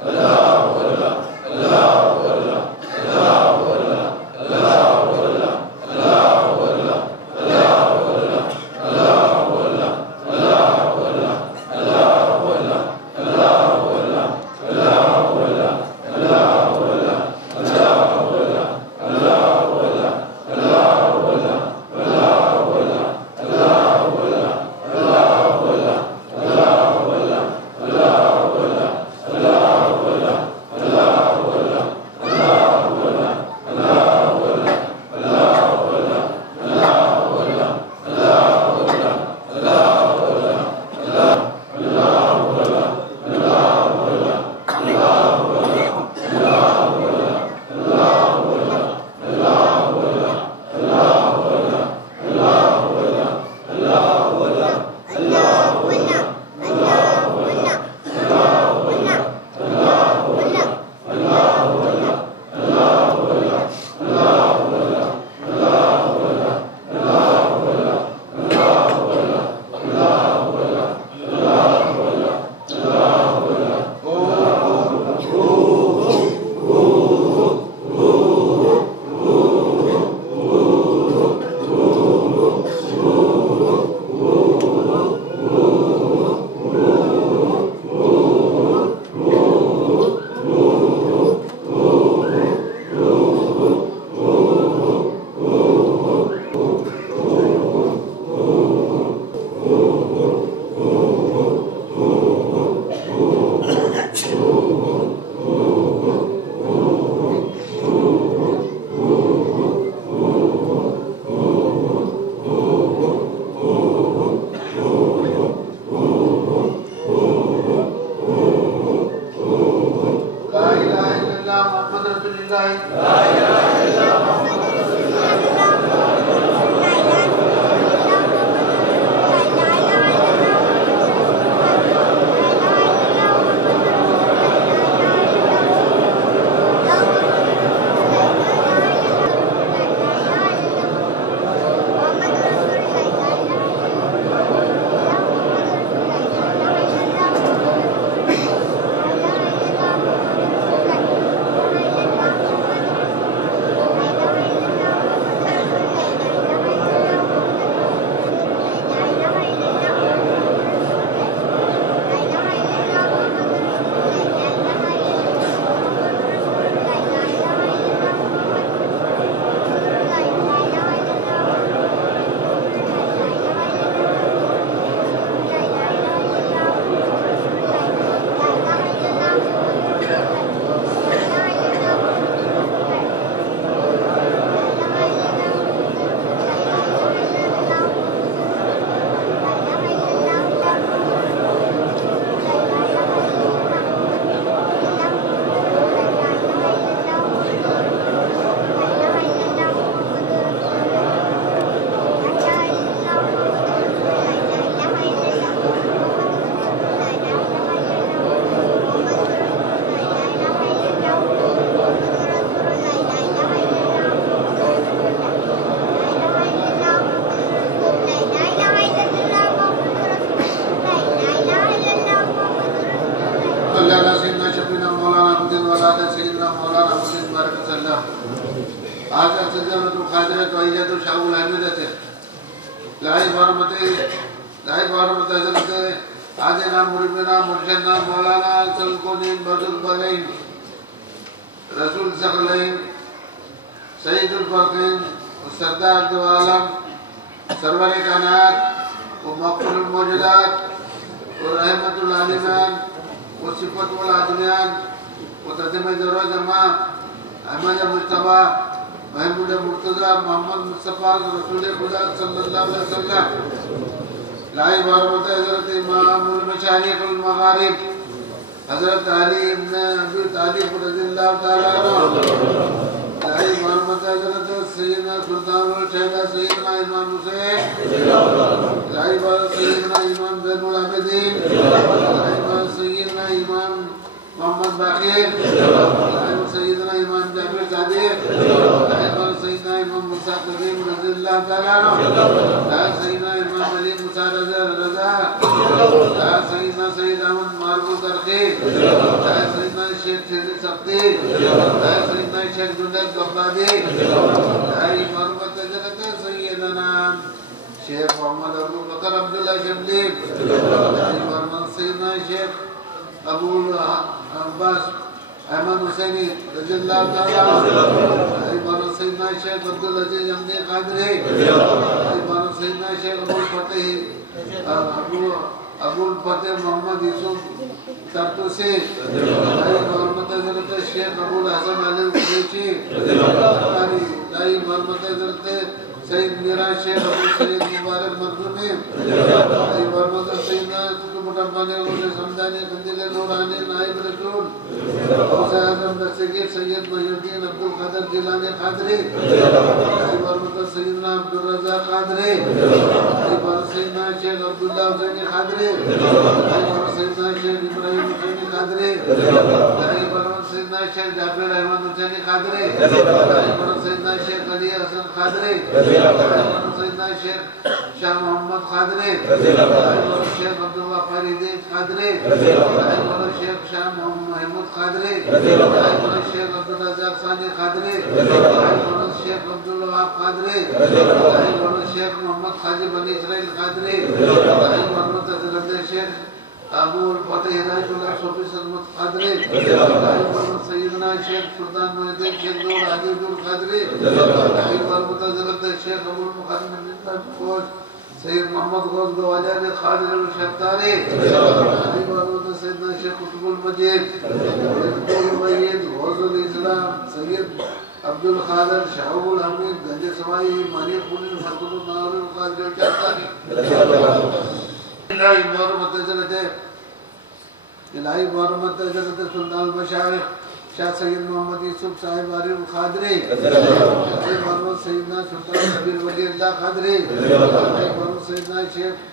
Allah रसूलुल्लाह शाह सैयद मोहम्मद यूसुफ साहिब आरिफ खादरी शेख मोहम्मद सैयदना सुल्तान कबीर वली अल्लाह खादरी शेख मोहम्मद सैयदना शेख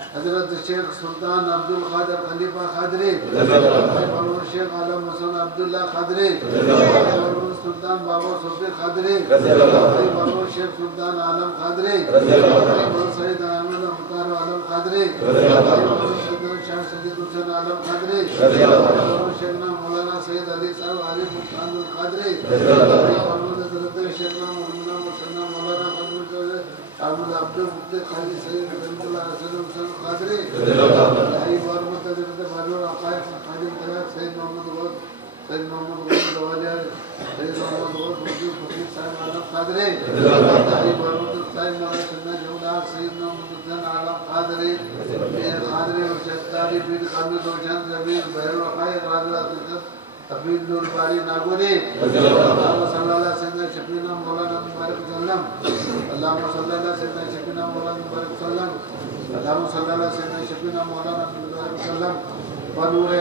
हजरत शेख सुल्तान अब्दुल कादिर खलीफा खादरी मोहम्मद शेख आलम हुसैन अब्दुल्ला खादरी मोहम्मद सुल्तान बाबा सूफी खादरी मोहम्मद शेख सुल्तान आलम खादरी मोहम्मद सईद अहमद मुख्तार आलम खादरी मोहम्मद शाह सैयद हुसैन आलम खादरी मोहम्मद शेखना मौलाना सैयद अली साहब आरिफ खान खादरी मोहम्मद हजरत शेखना मौलाना Muthanna मौलाना अब्दुल अब्दुल मुफ्ती खाली सैयद रहमतुल्लाह हुसैन खादरी आई मोहम्मद हजरत बारूर अकायद खादी तलाक सैयद मोहम्मद गौस दवाजा सैयद मोहम्मद गौस मुफ्ती फकीर साहब आलम खादरी आई मोहम्मद साहिब मौलाना सन्ना जौदार सैयद मोहम्मद हुसैन आलम खादरी खादरी और शेखदारी बीर कामिल रोशन जमीर बहर अकायद राजा तबील नूर बारी नागोरी अल्लाह सल्लल्लाहु अलैहि शफीना मौलाना मुबारक सल्लम अल्लाह सल्लल्लाहु अलैहि शफीना मौलाना मुबारक सल्लम अल्लाह सल्लल्लाहु अलैहि शफीना मौलाना मुबारक सल्लम बनूर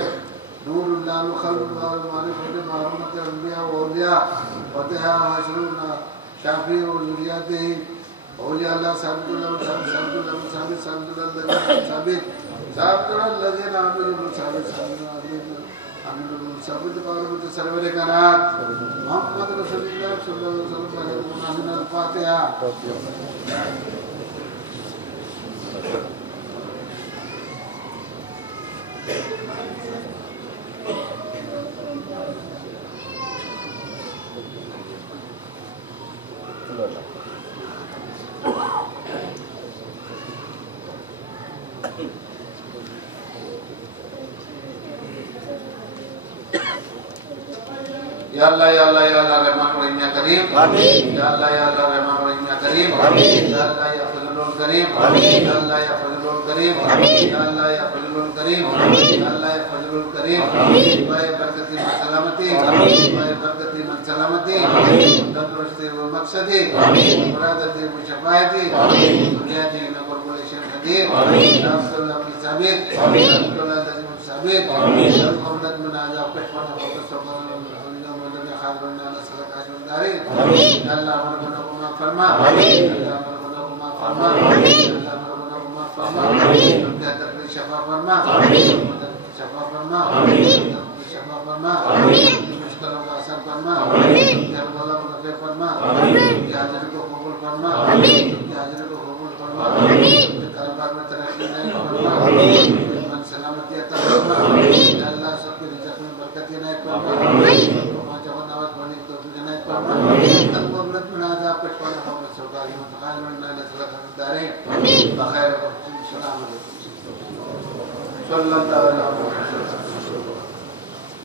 नूरुल्लाह खल्क़ व मारिफत मारूमत अंबिया व औलिया फतिहा हशरुना शाफी व जुरियाते औलिया अल्लाह साबितुल्लाह साबितुल्लाह साबित पार्वती सरवर करात मोहम्मद रसूलुल्लाह सल्लल्लाहु अलैहि वसल्लम अल-फातिहा या अल्लाह रहमान रहीम या करीम आमीन या अल्लाह रहमान रहीम या करीम आमीन या अल्लाह या फजलुल करीम आमीन या अल्लाह या फजलुल करीम आमीन या अल्लाह या फजलुल करीम आमीन या अल्लाह या फजलुल करीम आमीन बाय बरकती व सलामती आमीन बाय बरकती व सलामती आमीन तंदुरुस्ती व मकसदी आमीन मुरादती व शफायती आमीन दुनियाती न कुल शेर हदीर आमीन नासुल्लाह की साबित आमीन अल्लाह तजीम साबित आमीन हमदत में आजा पेशवा फकत सबर आमीन अल्लाह हमारे गुनाहों को माफ फरमा आमीन अल्लाह हमारे गुनाहों को माफ फरमा आमीन अल्लाह हमारे गुनाहों को माफ फरमा आमीन दुनिया तक शफा फरमा आमीन शफा फरमा आमीन शफा फरमा आमीन मुश्किलों का असर फरमा आमीन करबला को नफे फरमा आमीन हाजिर को कबूल फरमा आमीन हाजिर को कबूल फरमा आमीन कारोबार में तरक्की नहीं फरमा आमीन मन सलामती अता फरमा आमीन अल्लाह सबके रिज़्क़ में बरकत इनायत फरमा आमीन المبلغ من هذا بشكل حول السوداء المتقال من نسلك الدارين بخير السلام عليكم صلى الله عليه وسلم